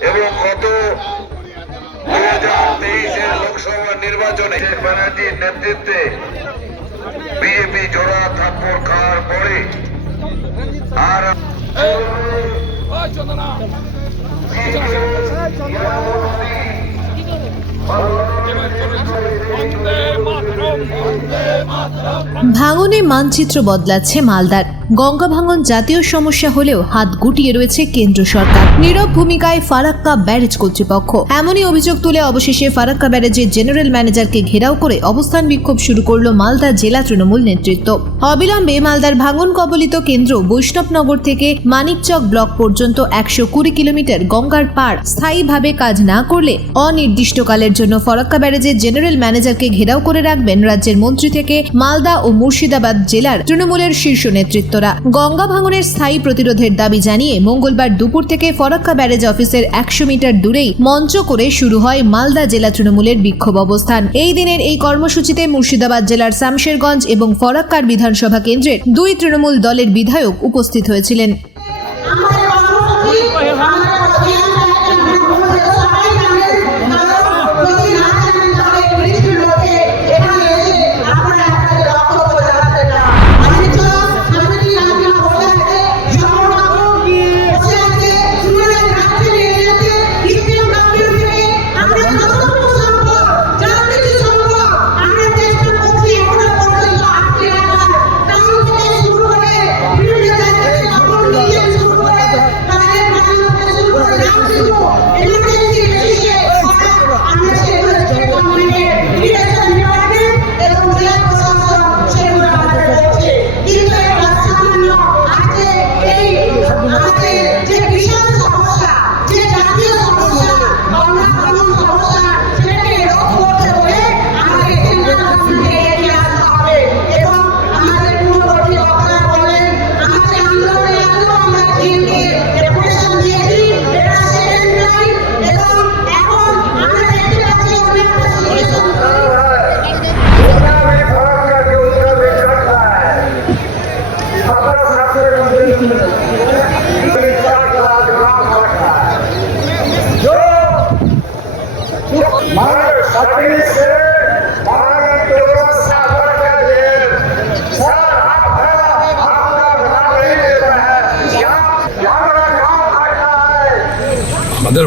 এবং গত দু হাজার তেইশের লোকসভা নির্বাচনে শেখ ব্যানার্জির নেতৃত্বে বিজেপি জোড়া থাপ্পড় খাওয়ার পরে আর ভাঙনে মানচিত্র বদলাচ্ছে মালদার। গঙ্গা ভাঙন জাতীয় সমস্যা হলেও হাত গুটিয়ে রয়েছে কেন্দ্র সরকার। নীরব ভূমিকায় ফারাক্কা ব্যারেজ কর্তৃপক্ষ। এমনই অভিযোগ তুলে অবশেষে ফারাক্কা ব্যারেজের জেনারেল ম্যানেজারকে ঘেরাও করে অবস্থান বিক্ষোভ শুরু করল মালদা জেলা তৃণমূল নেতৃত্ব। অবিলম্বে মালদার ভাঙন কবলিত কেন্দ্র বৈষ্ণবনগর থেকে মানিকচক ব্লক পর্যন্ত একশো কুড়ি কিলোমিটার গঙ্গার পার স্থায়ীভাবে কাজ না করলে অনির্দিষ্টকালের জন্য ফরাক্কা ব্যারেজের জেনারেল ম্যানেজারকে ঘেরাও করে রাখবেন রাজ্যের মন্ত্রী থেকে মালদা ও মুর্শিদাবাদ জেলার তৃণমূলের শীর্ষ নেতৃত্বরা। গঙ্গা ভাঙনের স্থায়ী প্রতিরোধের দাবি জানিয়ে মঙ্গলবার দুপুর থেকে ফরাক্কা ব্যারেজ অফিসের একশো মিটার দূরেই মঞ্চ করে শুরু হয় মালদা জেলা তৃণমূলের বিক্ষোভ অবস্থান। এই দিনের এই কর্মসূচিতে মুর্শিদাবাদ জেলার শামশেরগঞ্জ এবং ফরাক্কার বিধানসভা কেন্দ্রের দুই তৃণমূল দলের বিধায়ক উপস্থিত হয়েছিলেন। কিছু আমাদের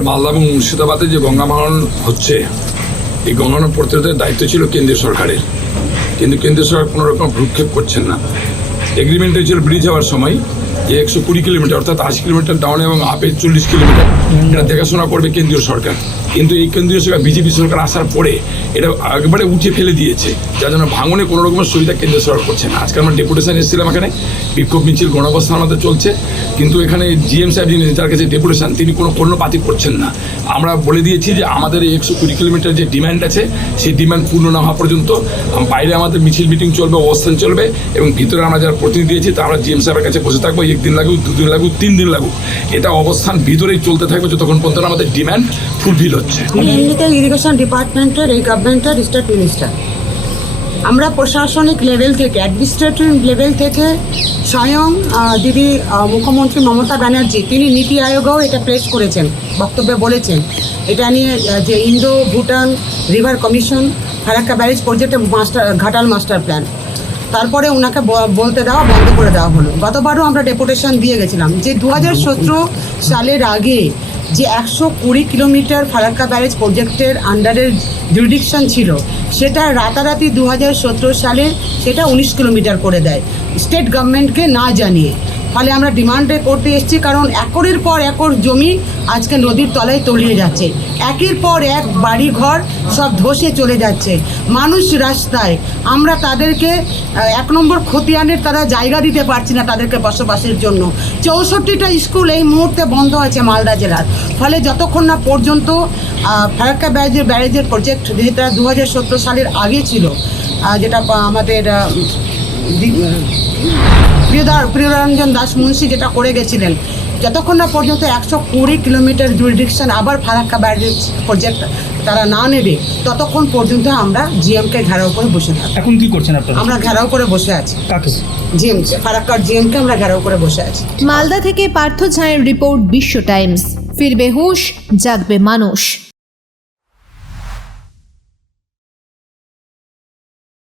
মালদা এবং মুর্শিদাবাদে যে গঙ্গা ভাঙন হচ্ছে, এই গঙ্গা প্রতিরোধের দায়িত্ব ছিল কেন্দ্রীয় সরকারের। কিন্তু কেন্দ্রীয় সরকার কোনো রকম ভ্রুক্ষেপ করছেন না। এগ্রিমেন্ট হয়েছিল ব্রিজ হওয়ার সময়। যে একশো কুড়ি কিলোমিটার, অর্থাৎ আশি কিলোমিটার ডাউন এবং আপে চল্লিশ কিলোমিটার। এটা দেখাশোনা করবে কেন্দ্রীয় সরকার। কিন্তু এই কেন্দ্রীয় সরকার, বিজেপি সরকার আসার পরে এটা একবারে উঠিয়ে ফেলে দিয়েছে, যার জন্য ভাঙনে কোনো রকমের সুবিধা কেন্দ্রীয় সরকার করছে না। আজকে আমরা ডেপুটেশন এসেছিলাম এখানে, বিক্ষোভ মিছিল, গণঅবস্থান আমাদের চলছে, কিন্তু এখানে জিএম সাহেব যিনি, যার কাছে ডেপুটেশন, তিনি কোনো কর্ণপাতি করছেন না। আমরা বলে দিয়েছি যে আমাদের এই একশো কুড়ি কিলোমিটার যে ডিমান্ড আছে, সেই ডিমান্ড পূর্ণ না হওয়া পর্যন্ত বাইরে আমাদের মিছিল মিটিং চলবে, অবস্থান চলবে, এবং ভিতরে আমরা যারা প্রতিনিধি দিয়েছি তা আমরা জিএম সাহেবের কাছে বসে থাকব। একদিন লাগুক দুদিন লাগুক তিন দিন লাগুক এটা অবস্থান ভিতরেই চলতে থাকবে যতক্ষণ পর্যন্ত আমাদের ডিমান্ড ফুলফিল হচ্ছে। ইরিগেশন ডিপার্টমেন্টের এই গভর্নমেন্টের স্টেট মিনিস্টার আমরা প্রশাসনিক লেভেল থেকে অ্যাডমিনিস্ট্রেটিভ লেভেল থেকে স্বয়ং দিদি মুখ্যমন্ত্রী মমতা ব্যানার্জি, তিনি নীতি আয়োগেও এটা প্লেস করেছেন, বক্তব্যে বলেছেন। এটা নিয়ে যে Indo Bhutan river commission Farakka barrage প্রজেক্টের মাস্টার ঘাটাল মাস্টার প্ল্যান তারপরে ওনাকে বলতে দেওয়া, বন্ধ করে দেওয়া হলো। গতবারও আমরা ডেপুটেশন দিয়ে গেছিলাম। যে দু হাজার সতেরো সালের আগে যে একশো কুড়ি কিলোমিটার ফারাক্কা ব্যারেজ প্রজেক্টের আন্ডারের জুডিকশন ছিল, সেটা রাতারাতি দু হাজার সতেরো সালে সেটা উনিশ কিলোমিটার করে দেয়। স্টেট গভর্নমেন্টকে না জানিয়ে। ফলে আমরা ডিমান্ডে করতে এসেছি, কারণ একরের পর একর জমি আজকে নদীর তলায় তলিয়ে যাচ্ছে। একের পর এক বাড়ি ঘর সব ধসে চলে যাচ্ছে। মানুষ রাস্তায়। আমরা তাদেরকে এক নম্বর খতিয়ানের তারা জায়গা দিতে পারছি না তাদেরকে বসবাসের জন্য। চৌষট্টিটা স্কুল এই মুহূর্তে বন্ধ আছে মালদা জেলার। ফলে যতক্ষণ না পর্যন্ত ফারাক্কা ব্যারেজের ব্যারেজের প্রজেক্ট যেটা দু হাজার সতেরো সালের আগে ছিল যেটা আমাদের প্রিয়রঞ্জন দাস মুন্সি যেটা করে গেছিলেন যতক্ষণ না পর্যন্ত একশো কুড়ি কিলোমিটার জুরিডিকশন আবার ফারাক্কা ব্যারেজ প্রজেক্ট তারা না নেবে ততক্ষণ পর্যন্ত আমরা জিএমকে ঘেরাও করে বসে থাকি এখন কি করছেন আপনারা? আমরা ঘেরাও করে বসে আছি। কাকে? জিএম ফারাক্কার জিএমকে আমরা ঘেরাও করে বসে আছি। মালদা থেকে পার্থ ঝায়ের রিপোর্ট বিশ্ব টাইমস। ফিরবে হুঁশ জাগবে মানুষ।